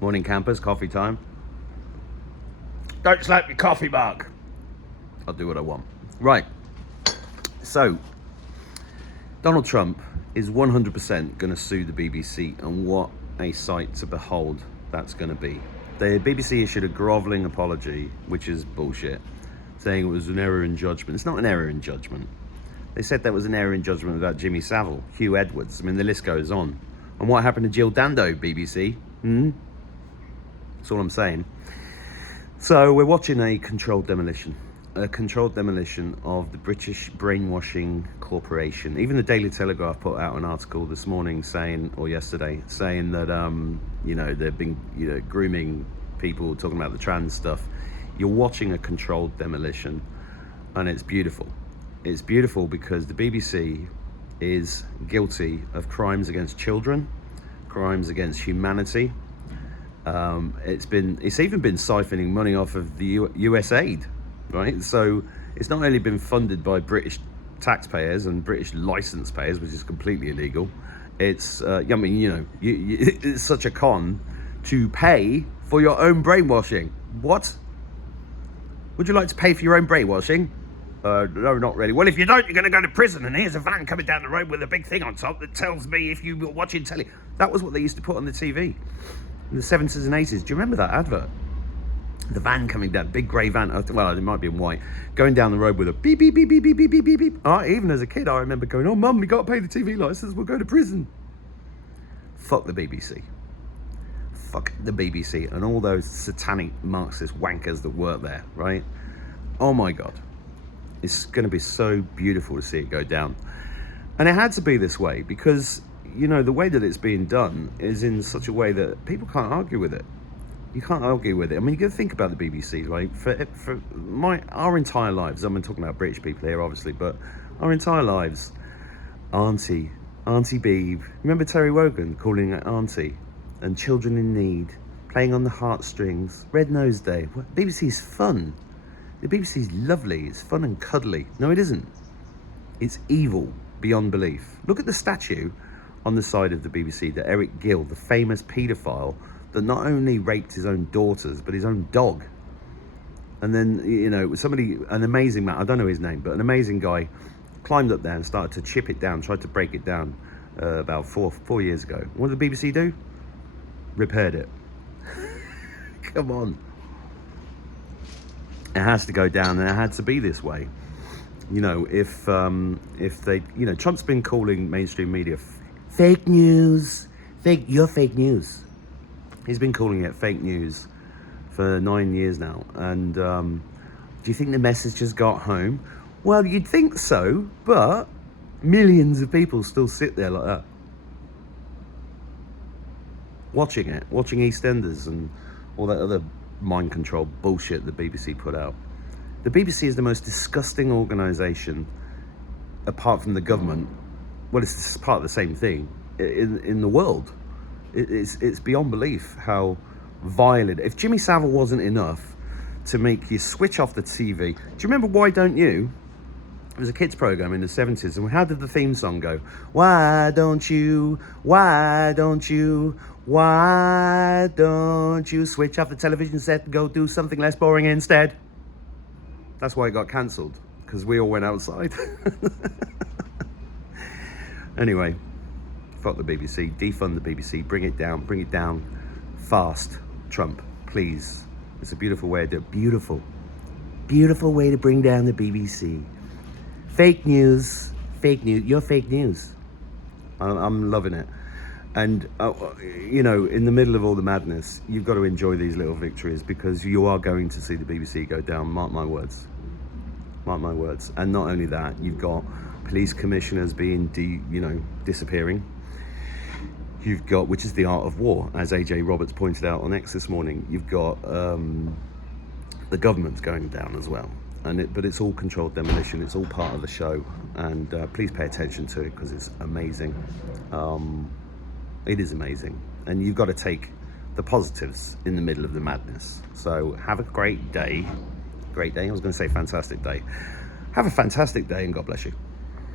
Morning campers, coffee time. Don't slap your coffee mug. I'll do what I want. Right. So, Donald Trump is 100% going to sue the BBC, and what a sight to behold that's going to be. The BBC issued a grovelling apology, which is bullshit, saying it was an error in judgment. It's not an error in judgment. They said that was an error in judgment about Jimmy Savile, Hugh Edwards. I mean, the list goes on. And what happened to Jill Dando, BBC? That's all I'm saying. So we're watching a controlled demolition of the British Brainwashing Corporation. Even the Daily Telegraph put out an article this morning saying, or yesterday, saying that, they've been, grooming people, talking about the trans stuff. You're watching a controlled demolition, and it's beautiful. It's beautiful because the BBC is guilty of crimes against children, crimes against humanity. It's even been siphoning money off of the US aid, right? So it's not only been funded by British taxpayers and British license payers, which is completely illegal. It's, it's such a con to pay for your own brainwashing. What? Would you like to pay for your own brainwashing? No, not really. Well, if you don't, you're going to go to prison, and here's a van coming down the road with a big thing on top that tells me if you were watching telly. That was what they used to put on the TV in the 70s and 80s. Do you remember that advert? The van coming down, big grey van, well, it might be in white, going down the road with a beep, beep, beep, beep, beep, beep, beep, beep, beep. Even as a kid, I remember going, oh, Mum, we got to pay the TV licence, we'll go to prison. Fuck the BBC. Fuck the BBC and all those satanic Marxist wankers that work there, right? Oh, my God. It's going to be so beautiful to see it go down. And it had to be this way because, the way that it's being done is in such a way that people can't argue with it. You can't argue with it. I mean, you got to think about the BBC, right? For our entire lives, I'm talking about British people here, obviously, but our entire lives, Auntie Beeb. Remember Terry Wogan calling her Auntie? And Children in Need, playing on the heartstrings, Red Nose Day. BBC's fun. The BBC's lovely. It's fun and cuddly. No, it isn't. It's evil beyond belief. Look at the statue on the side of the BBC that Eric Gill, the famous paedophile, that not only raped his own daughters, but his own dog. And then, an amazing man, I don't know his name, but an amazing guy climbed up there and started to chip it down, tried to break it down about four years ago. What did the BBC do? Repaired it. Come on. It has to go down, and it had to be this way. If they, Trump's been calling mainstream media fake news, you're fake news. He's been calling it fake news for 9 years now. And do you think the message just got home? Well, you'd think so, but millions of people still sit there like that, watching EastEnders and all that other mind control bullshit the BBC put out. The BBC is the most disgusting organisation, apart from the government. Well, it's part of the same thing in the world. It's beyond belief how violent. If Jimmy Savile wasn't enough to make you switch off the TV, do you remember Why Don't You? It was a kids program in the 70s, and how did the theme song go? Why don't you switch off the television set and go do something less boring instead? That's why it got cancelled, because we all went outside. Anyway, fuck the BBC, defund the BBC, bring it down fast, Trump, please. It's a beautiful way to do it. Beautiful way to bring down the BBC. Fake news, you're fake news. I'm loving it. And, in the middle of all the madness, you've got to enjoy these little victories, because you are going to see the BBC go down, mark my words. And not only that, you've got police commissioners being disappearing. You've got, which is the art of war, as AJ Roberts pointed out on X this morning. You've got the government's going down as well. But it's all controlled demolition. It's all part of the show, and please pay attention to it, because it's amazing. It is amazing, and you've got to take the positives in the middle of the madness. So have a great day. I was going to say fantastic day. Have a fantastic day, and God bless you.